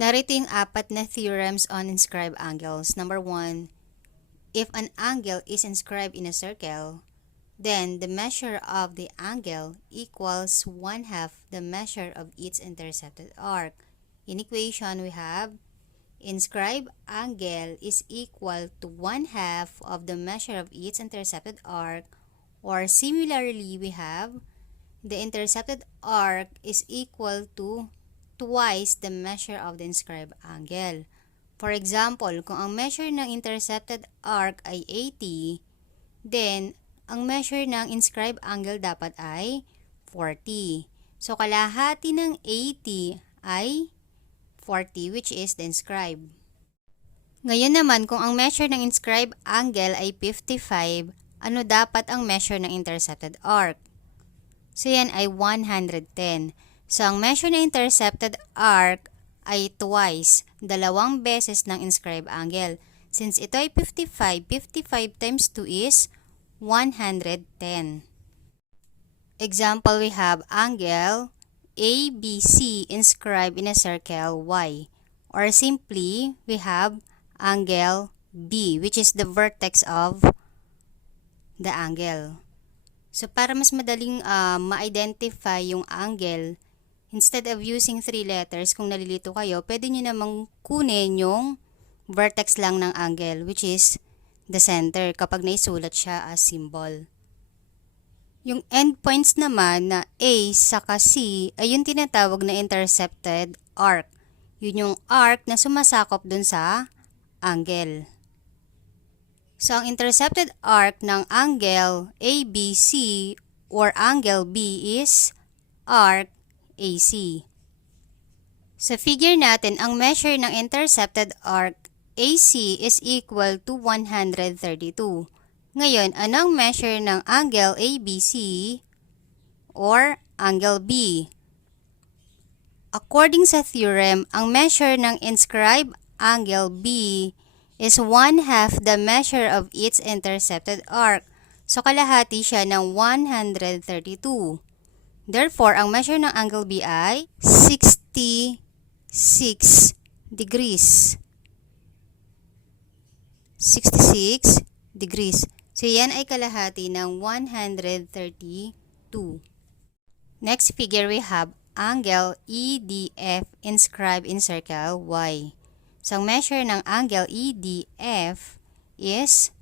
Narito yung apat na theorems on inscribed angles. Number 1, if an angle is inscribed in a circle, then the measure of the angle equals 1/2 the measure of its intercepted arc. In equation, we have inscribed angle is equal to 1/2 of the measure of its intercepted arc, or similarly, we have the intercepted arc is equal to twice the measure of the inscribed angle. For example, kung ang measure ng intercepted arc ay 80, then ang measure ng inscribed angle dapat ay 40. So, kalahati ng 80 ay 40, which is the inscribed. Ngayon naman, kung ang measure ng inscribed angle ay 55, ano dapat ang measure ng intercepted arc? So, yan ay 110. So, ang measure ng intercepted arc ay twice, dalawang beses ng inscribed angle. Since ito ay 55, 55 times 2 is 110. Example, we have angle ABC inscribed in a circle Y. Or simply, we have angle B, which is the vertex of the angle. So, para mas madaling ma-identify yung angle, instead of using 3 letters, kung nalilito kayo, pwede nyo namang kunin yung vertex lang ng angle, which is the center, kapag naisulat siya as symbol. Yung endpoints naman na A saka C ay yung tinatawag na intercepted arc. Yun yung arc na sumasakop dun sa angle. So, ang intercepted arc ng angle ABC or angle B is arc AC. Sa figure natin, ang measure ng intercepted arc AC is equal to 132. Ngayon, anong measure ng angle ABC or angle B? According sa theorem, ang measure ng inscribed angle B is 1/2 the measure of its intercepted arc. So, kalahati siya ng 132. Therefore, ang measure ng angle B ay 66 degrees. 66 degrees. So, yan ay kalahati ng 132. Next figure, we have angle EDF inscribed in circle Y. So, ang measure ng angle EDF is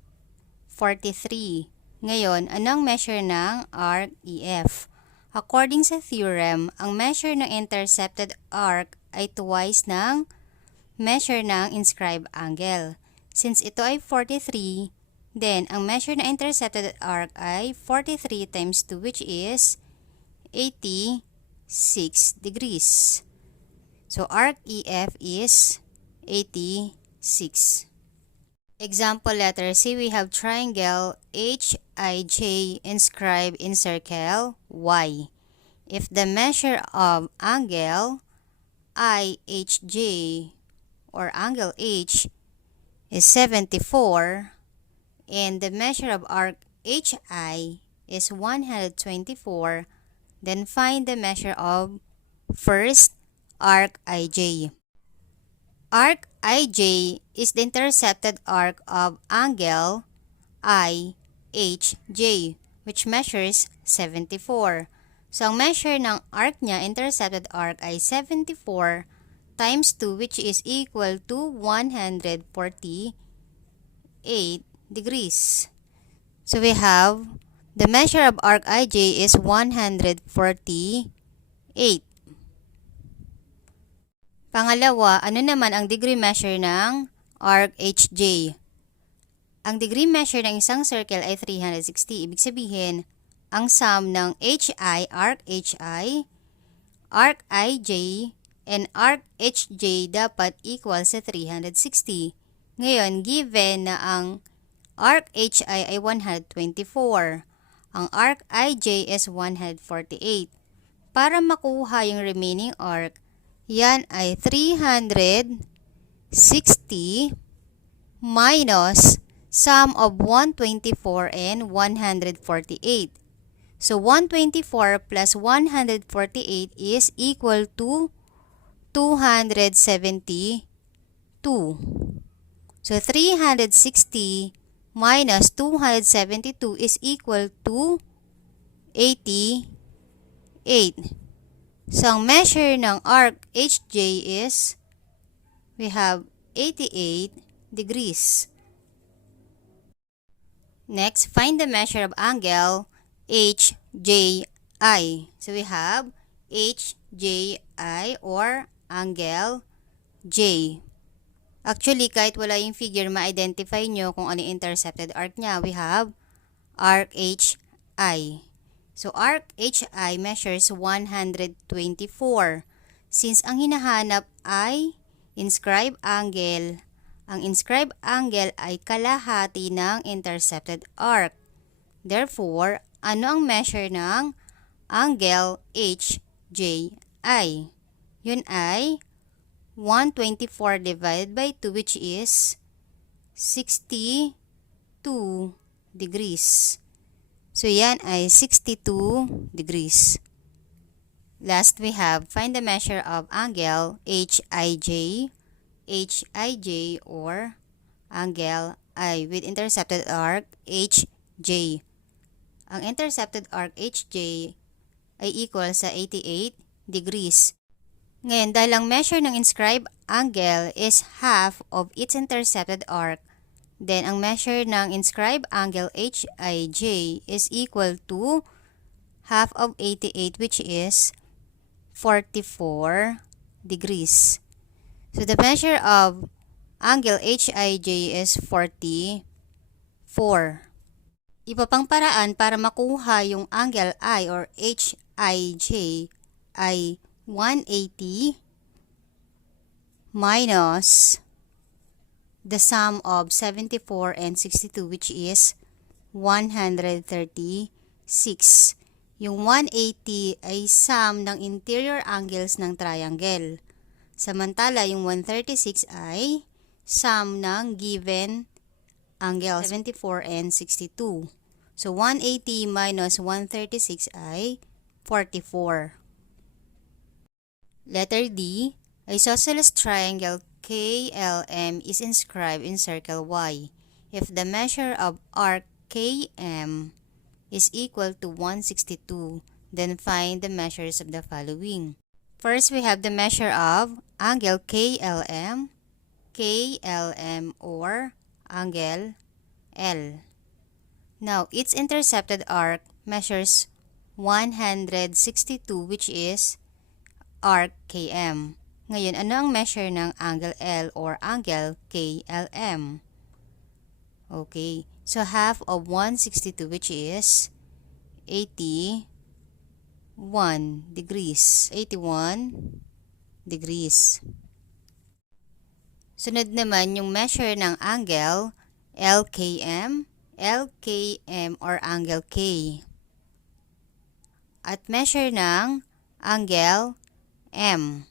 43. Ngayon, anong measure ng arc EF? According sa theorem, ang measure ng intercepted arc ay twice ng measure ng inscribed angle. Since ito ay 43, then ang measure ng intercepted arc ay 43 times 2, which is 86 degrees. So, arc EF is 86. Example letter C, we have triangle HIJ inscribed in circle Y. If the measure of angle IHJ or angle H is 74 and the measure of arc HI is 124, then find the measure of first arc IJ. Arc IJ is the intercepted arc of angle IHJ, which measures 74. So, ang measure ng arc niya, intercepted arc, ay 74 times 2, which is equal to 148 degrees. So, we have the measure of arc IJ is 148. Pangalawa, ano naman ang degree measure ng arc HJ? Ang degree measure ng isang circle ay 360. Ibig sabihin, ang sum ng HI, arc HI, arc IJ, and arc HJ dapat equal sa 360. Ngayon, given na ang arc HI ay 124, ang arc IJ is 148. Para makuha yung remaining arc, yan ay 360 minus sum of 124 and 148. So, 124 plus 148 is equal to 272. So 360 minus 272 is equal to 88. So ang measure ng arc HJ is, we have 88 degrees. Next, find the measure of angle HJI. So we have HJI or angle J. Actually, kahit wala yung figure, ma-identify nyo kung ano yung intercepted arc niya. We have arc HI. So arc HI measures 124. Since ang hinahanap ay inscribed angle, ang inscribed angle ay kalahati ng intercepted arc. Therefore, ano ang measure ng angle HJI? Yun ay 124 divided by 2, which is 62 degrees. So yan ay 62 degrees. Last, we have find the measure of angle HIJ. HIJ or angle I with intercepted arc HJ. Ang intercepted arc HJ ay equal sa 88 degrees. Ngayon, dahil ang measure ng inscribed angle is half of its intercepted arc, then ang measure ng inscribed angle HIJ is equal to half of 88, which is 44 degrees. So the measure of angle HIJ is 44. Iba pang paraan para makuha yung angle I or HIJ ay 180 minus the sum of 74 and 62, which is 136. Yung 180 ay sum ng interior angles ng triangle. Samantala, yung 136 ay sum ng given angles 74 and 62. So 180 minus 136 ay 44. Letter D, isosceles triangle KLM is inscribed in circle Y. If the measure of arc KM is equal to 162, then find the measures of the following. First, we have the measure of angle KLM or angle L. Now, its intercepted arc measures 162, which is arc KM. Ngayon, ano ang measure ng angle L or angle KLM? Okay, so half of 162, which is 81 degrees. 81 degrees. Sunod naman yung measure ng angle LKM or angle K. At measure ng angle M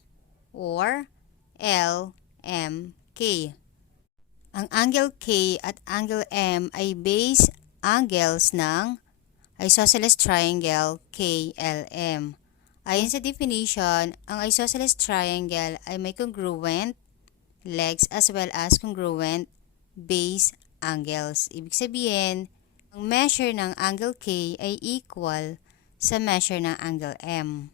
or LMK. Ang angle K at angle M ay base angles ng isosceles triangle KLM. Ayon sa definition, ang isosceles triangle ay may congruent legs as well as congruent base angles. Ibig sabihin, ang measure ng angle K ay equal sa measure ng angle M.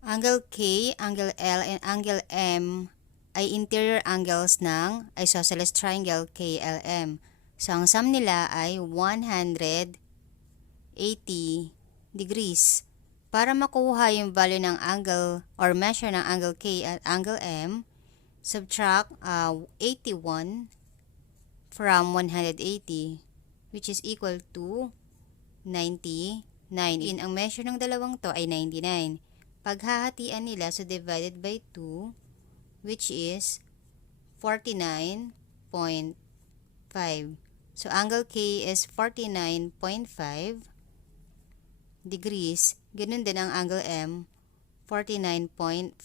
Angle K, angle L, and angle M ay interior angles ng isosceles triangle KLM. So, ang sum nila ay 180 degrees. Para makuha yung value ng angle or measure ng angle K at angle M, subtract 81 from 180, which is equal to 99. Ang measure ng dalawang to ay 99. Paghahatian nila, so divided by 2, which is 49.5. So, angle K is 49.5 degrees. Ganun din ang angle M, 49.5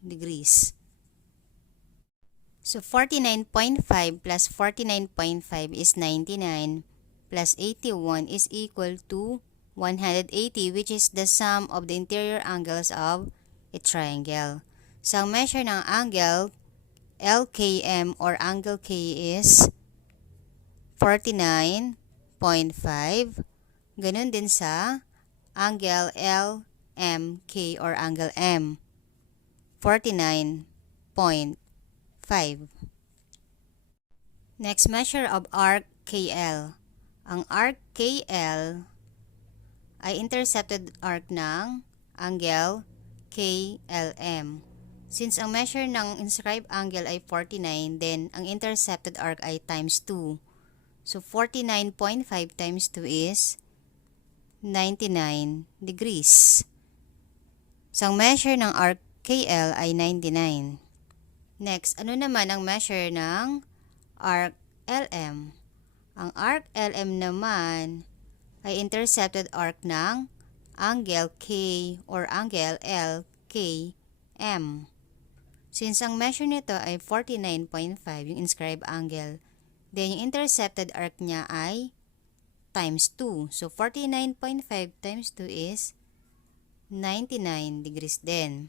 degrees. So, 49.5 plus 49.5 is 99 plus 81 is equal to 180, which is the sum of the interior angles of a triangle. So, ang measure ng angle LKM or angle K is 49.5. Ganun din sa angle LMK or angle M, 49.5. Next, measure of arc KL. Ang arc KL ay intercepted arc ng angle KLM. Since ang measure ng inscribed angle ay 49, then ang intercepted arc ay times 2. So, 49.5 times 2 is 99 degrees. So, ang measure ng arc KL ay 99. Next, ano naman ang measure ng arc LM? Ang arc LM naman ay intercepted arc ng angle K or angle LKM. Since ang measure nito ay 49.5, yung inscribed angle, then yung intercepted arc niya ay times 2. So, 49.5 times 2 is 99 degrees din.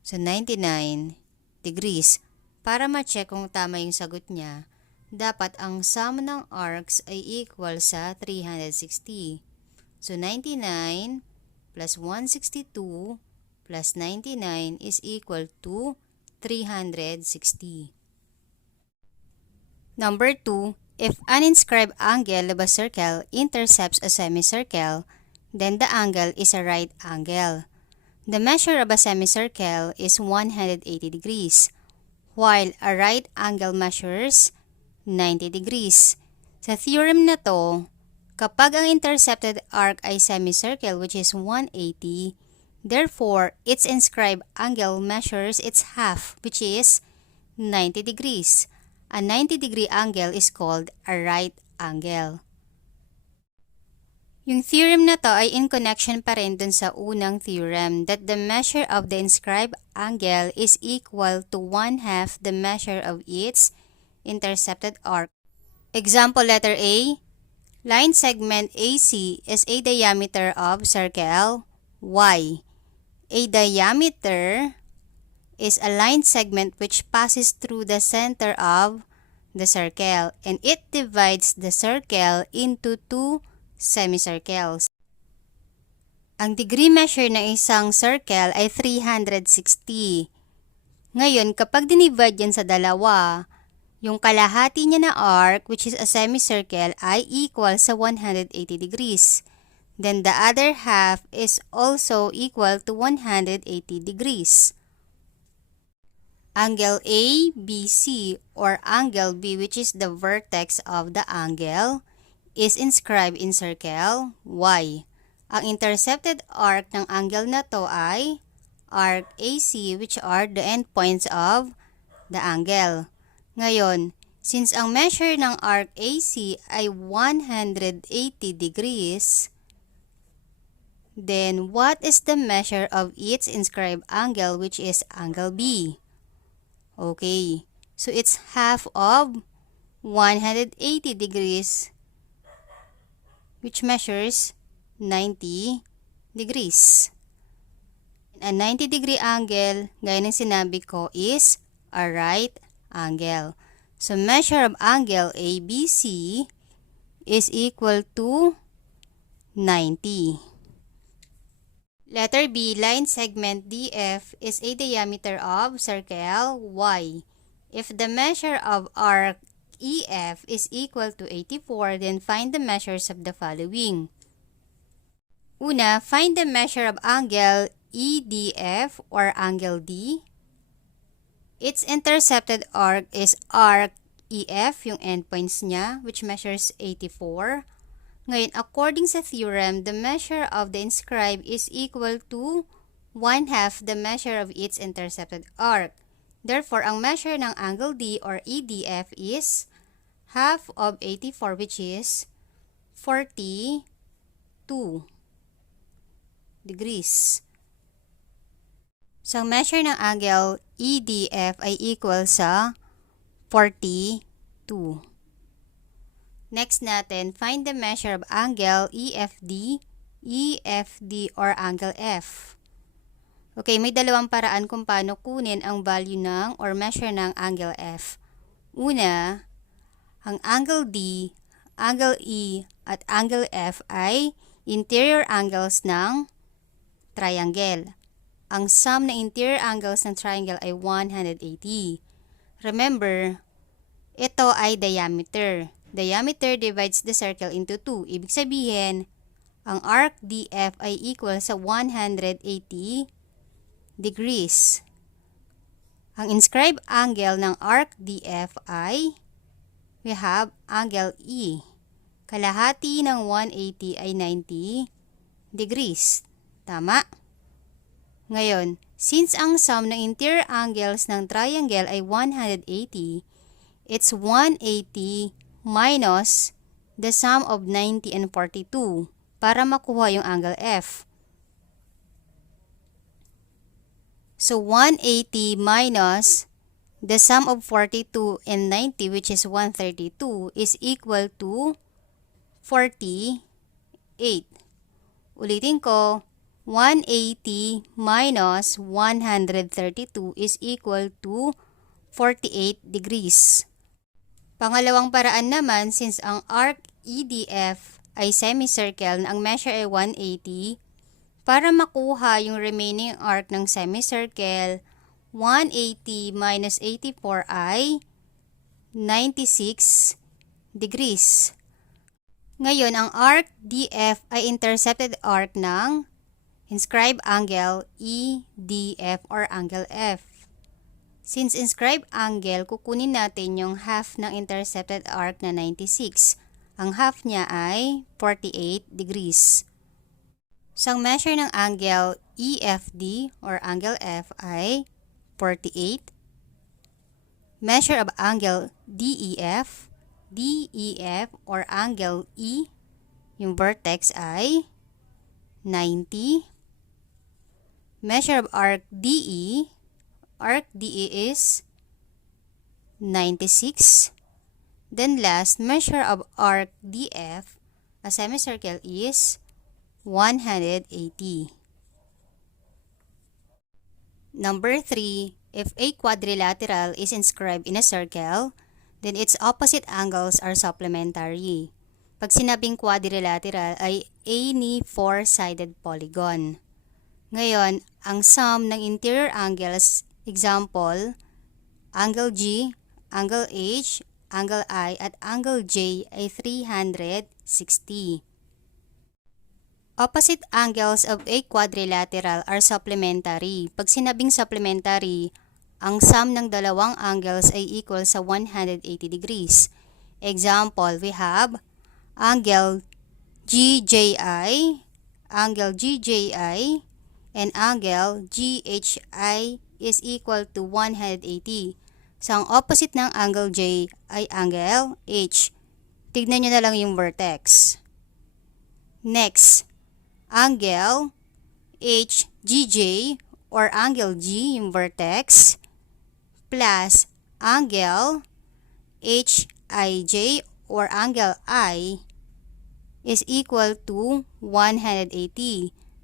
So, 99 degrees. Para ma-check kung tama yung sagot niya, dapat ang sum ng arcs ay equal sa 360. So, 99 plus 162 plus 99 is equal to 360. Number 2, if an inscribed angle of a circle intercepts a semicircle, then the angle is a right angle. The measure of a semicircle is 180 degrees, while a right angle measures 90 degrees. Sa theorem na to, kapag ang intercepted arc ay semicircle which is 180, therefore, its inscribed angle measures its half which is 90 degrees. A 90-degree angle is called a right angle. Yung theorem na to ay in connection pa rin dun sa unang theorem that the measure of the inscribed angle is equal to 1/2 the measure of its intercepted arc. Example letter A, line segment AC is a diameter of circle Y. A diameter is a line segment which passes through the center of the circle and it divides the circle into two semicircles. Ang degree measure ng isang circle ay 360. Ngayon, kapag dinivide yan sa dalawa, yung kalahati niya na arc, which is a semicircle, ay equal sa 180 degrees. Then the other half is also equal to 180 degrees. Angle ABC or angle B, which is the vertex of the angle, is inscribed in circle Y. Ang intercepted arc ng angle na to ay arc AC, which are the endpoints of the angle. Ngayon, since ang measure ng arc AC ay 180 degrees, then what is the measure of its inscribed angle, which is angle B? Okay, so it's half of 180 degrees, which measures 90 degrees. A 90-degree angle, gaya ng sinabi ko, is a right angle. So, measure of angle ABC is equal to 90. Letter B, line segment DF is a diameter of circle Y. If the measure of arc EF is equal to 84, then find the measures of the following. Una, find the measure of angle EDF or angle D. Its intercepted arc is arc EF, yung endpoints niya, which measures 84. Ngayon, according sa theorem, the measure of the inscribed is equal to 1/2 the measure of its intercepted arc. Therefore, ang measure ng angle D or EDF is half of 84, which is 42 degrees. So, ang measure ng angle EDF ay equal sa 42. Next natin, find the measure of angle EFD or angle F. Okay, may dalawang paraan kung paano kunin ang value ng or measure ng angle F. Una, ang angle D, angle E, at angle F ay interior angles ng triangle. Ang sum ng interior angles ng triangle ay 180. Remember, ito ay diameter. Diameter divides the circle into 2. Ibig sabihin, ang arc DF ay equal sa 180 degrees. Ang inscribed angle ng arc DF ay, we have angle E. Kalahati ng 180 ay 90 degrees. Tama? Ngayon, since ang sum ng interior angles ng triangle ay 180, it's 180 minus the sum of 90 and 42 para makuha yung angle F. So, 180 minus the sum of 42 and 90, which is 132, is equal to 48. Ulitin ko, 180 minus 132 is equal to 48 degrees. Pangalawang paraan naman, since ang arc EDF ay semicircle na ang measure ay 180, para makuha yung remaining arc ng semicircle, 180 minus 84 ay 96 degrees. Ngayon, ang arc DF ay intercepted arc ng inscribed angle EDF or angle F. Since inscribed angle, kukunin natin yung half ng intercepted arc na 96. Ang half niya ay 48 degrees. So, ang measure ng angle EFD or angle F ay 48. Measure of angle DEF or angle E, yung vertex ay 90. Measure of arc DE is 96. Then last, measure of arc DF, a semicircle, is 180. Number 3, if a quadrilateral is inscribed in a circle, then its opposite angles are supplementary. Pag sinabing quadrilateral ay any four-sided polygon. Ngayon, ang sum ng interior angles, example, angle G, angle H, angle I, at angle J ay 360. Opposite angles of a quadrilateral are supplementary. Pag sinabing supplementary, ang sum ng dalawang angles ay equal sa 180 degrees. Example, we have angle GJI, and angle GHI is equal to 180. So, ang opposite ng angle J ay angle H. Tignan nyo na lang yung vertex. Next, angle HGJ or angle G, yung vertex, plus angle HIJ or angle I is equal to 180.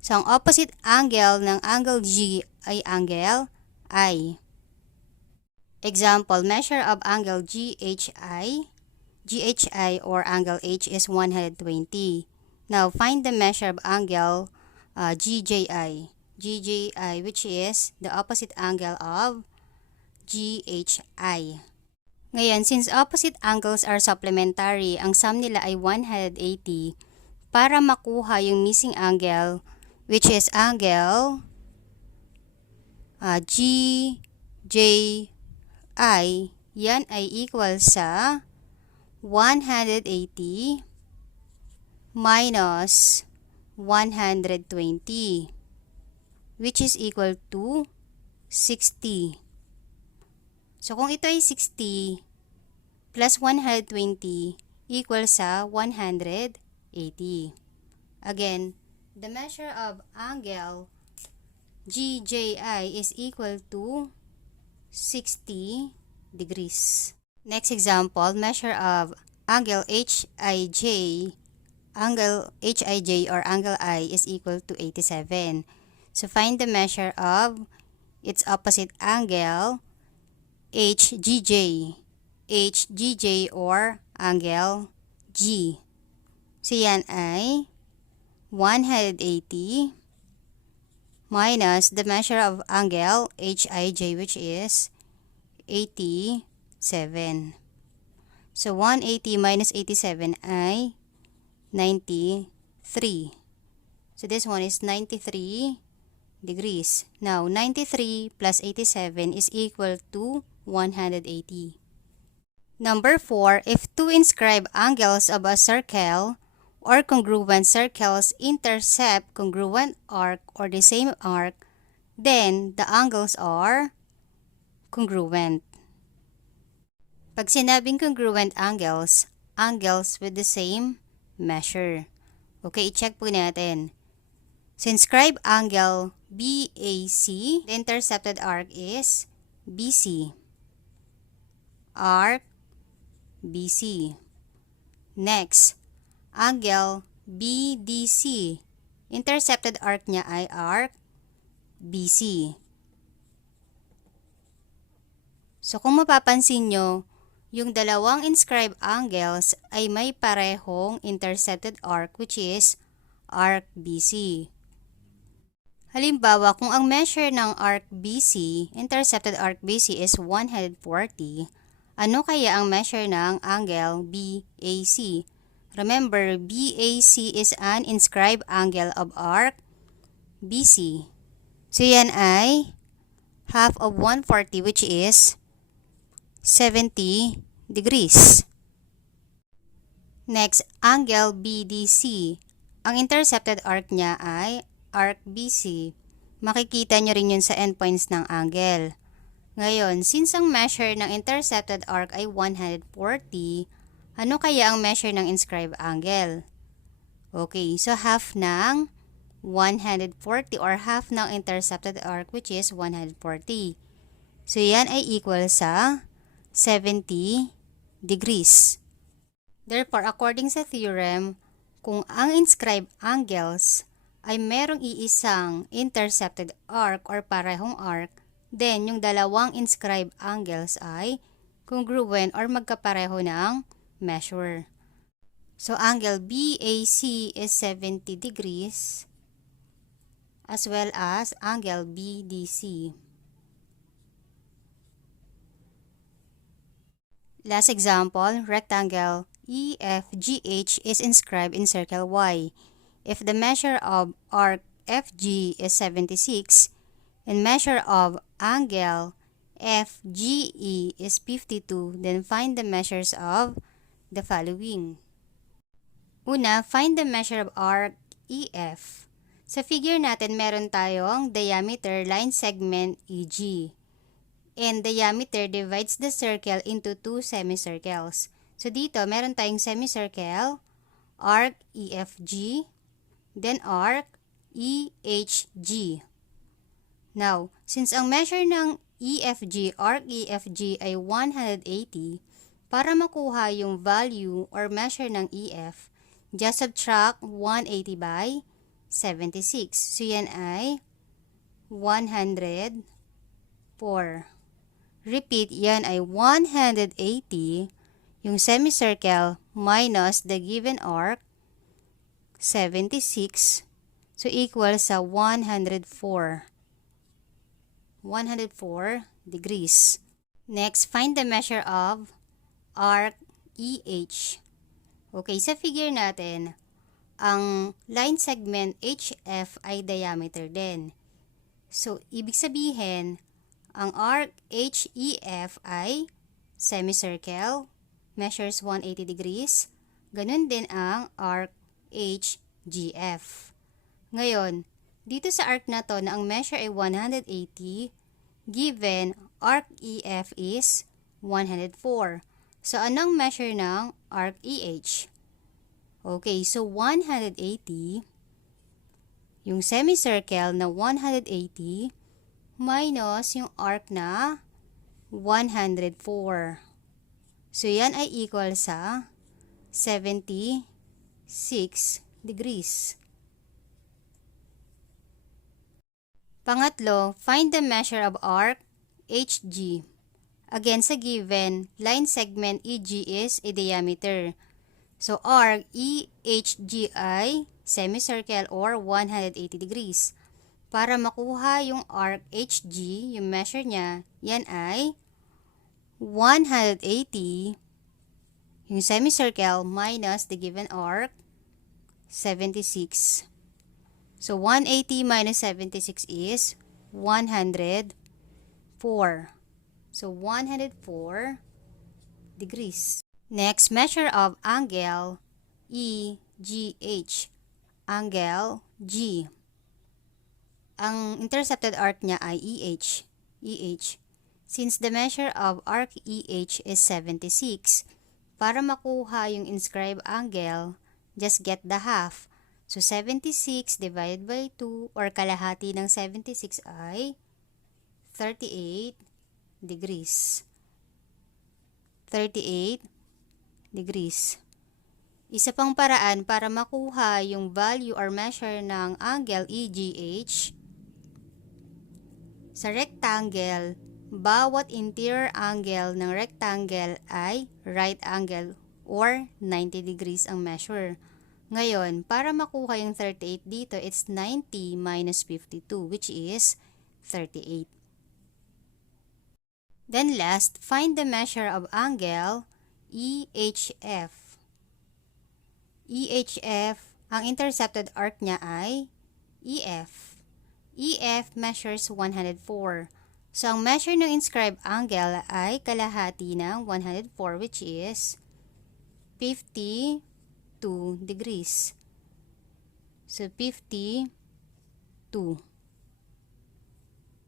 So, ang opposite angle ng angle G ay angle I. Example, measure of angle GHI or angle H is 120. Now, find the measure of angle GJI, which is the opposite angle of GHI. Ngayon, since opposite angles are supplementary, ang sum nila ay 180 para makuha yung missing angle, which is angle GJI. Yan ay equal sa 180 minus 120, which is equal to 60. So, kung ito ay 60 plus 120 equal sa 180. Again, the measure of angle GJI is equal to 60 degrees. Next example, measure of angle HIJ or angle I is equal to 87. So find the measure of its opposite angle, HGJ. HGJ or angle G. So yan ay 180 minus the measure of angle HIJ, which is 87. So 180 minus 87 ay 93. So this one is 93 degrees. Now 93 plus 87 is equal to 180. Number 4, if two inscribed angles of a circle or congruent circles intercept congruent arc or the same arc, then the angles are congruent. Pag sinabing congruent angles, angles with the same measure. Okay, i-check po natin. So, inscribed angle BAC, the intercepted arc is BC. Arc BC. Next, angle BDC. Intercepted arc niya ay arc BC. So, kung mapapansin nyo, yung dalawang inscribed angles ay may parehong intercepted arc, which is arc BC. Halimbawa, kung ang measure ng arc BC, intercepted arc BC is 140, ano kaya ang measure ng angle BAC? Remember, BAC is an inscribed angle of arc BC. So, yan ay half of 140, which is 70 degrees. Next, angle BDC. Ang intercepted arc niya ay arc BC. Makikita nyo rin yun sa endpoints ng angle. Ngayon, since ang measure ng intercepted arc ay 140, ano kaya ang measure ng inscribed angle? Okay, so half ng 140 or half ng intercepted arc, which is 140. So, yan ay equal sa 70 degrees. Therefore, according sa theorem, kung ang inscribed angles ay merong iisang intercepted arc or parehong arc, then yung dalawang inscribed angles ay congruent or magkapareho ng measure. So, angle BAC is 70 degrees as well as angle BDC. Last example, rectangle EFGH is inscribed in circle Y. If the measure of arc FG is 76 and measure of angle FGE is 52, then find the measures of the following. Una, find the measure of arc EF. Sa figure natin, meron tayong diameter line segment EG. And diameter divides the circle into two semicircles. So dito, meron tayong semicircle, arc EFG, then arc EHG. Now, since ang measure ng EFG, arc EFG ay 180, para makuha yung value or measure ng EF, just subtract 180 by 76. So yan ay 104. Repeat, yan ay 180, yung semicircle minus the given arc, 76. So, equal sa 104. 104 degrees. Next, find the measure of arc EH. Okay, sa figure natin, ang line segment HF ay diameter din. So, ibig sabihin, ang arc HEF ay semicircle, measures 180 degrees. Ganun din ang arc HGF. Ngayon, dito sa arc na to na ang measure ay 180, given arc EF is 104. So, anong measure ng arc EH? Okay, so 180, yung semicircle na 180, minus yung arc na 104. So, yan ay equal sa 76 degrees. Pangatlo, find the measure of arc HG. Again, sa given, line segment EG is a diameter. So, arc EHG ay semicircle or 180 degrees. Para makuha yung arc HG, yung measure niya, yan ay 180 yung semicircle minus the given arc, 76. So, 180 minus 76 is 104. So, 104 degrees. Next, measure of angle EGH. Angle G. Ang intercepted arc niya ay EH. Since the measure of arc EH is 76, para makuha yung inscribed angle, just get the half. So, 76 divided by 2 or kalahati ng 76 ay 38 degrees. 38 degrees. Isa pang paraan para makuha yung value or measure ng angle EGH, sa rectangle, bawat interior angle ng rectangle ay right angle or 90 degrees ang measure. Ngayon, para makuha yung 38 dito, it's 90 minus 52, which is 38. Then last, find the measure of angle EHF. EHF, ang intercepted arc niya ay EF. EF measures 104. So, ang measure ng inscribed angle ay kalahati ng 104, which is 52 degrees. So, 52.